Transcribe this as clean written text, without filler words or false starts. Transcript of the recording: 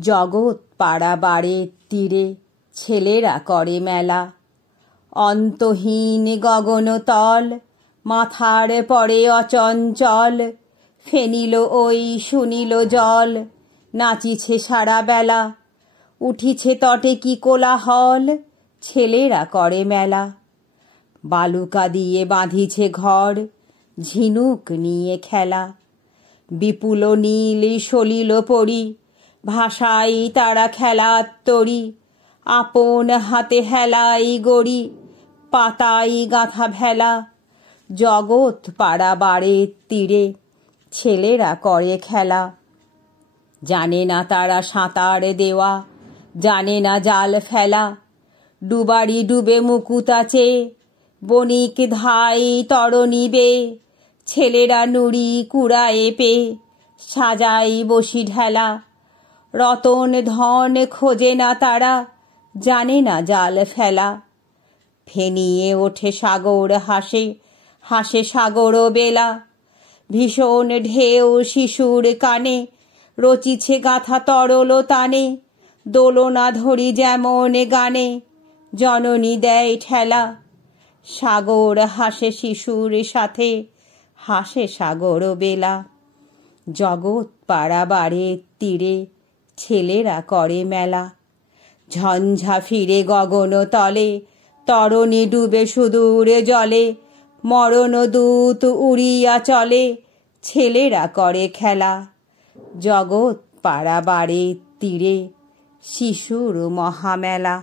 জগৎ পাড়া বাড়ির তীরে ছেলেরা করে মেলা। অন্তহীন গগনতল মাথার পরে অচঞ্চল, ফেনিল ওই শুনিল জল, নাচিছে সারা বেলা। উঠিছে তটে কি কোলাহল, ছেলেরা করে মেলা। বালুকা দিয়ে বাঁধিছে ঘর, ঝিনুক নিয়ে খেলা। বিপুল নীল সলিল পরি, ভাষাই তারা খেলার তরি। আপন হাতে হেলাই গড়ি, পাতাই গাঁথা ভেলা। জগৎ পাড়া বাড়ির তীরে ছেলেরা করে খেলা। জানে না তারা সাঁতার দেওয়া, জানে না জাল ফেলা। ডুবারি ডুবে মুকুতাচে, বণিক ধাই তরণী বে। ছেলেরা নুড়ি কুড়ায়ে পে, সাজাই বসি ঢেলা। রতন ধন খোঁজে না তারা, জানে না জাল ফেলা। ফেনিয়ে ওঠে সাগর হাসে, হাসে সাগর বেলা। ভীষণ ঢেউ শিশুর কানে, রচিছে গাথা তরল তানে। দোলনা ধরি যেমন গানে, জননী দেয় ঠেলা। সাগর হাসে শিশুর সাথে, হাসে সাগর বেলা। জগৎ পাড়া বাড়ির তীরে ছেলেরা করে মেলা। ঝঞ্ঝা ফিরে গগন তলে, তরণী ডুবে সুদূরে জলে। মরণ দূত উড়িয়া চলে, ছেলেরা করে খেলা। জগৎ পাড়া বাড়ির তীরে শিশুর মহামেলা।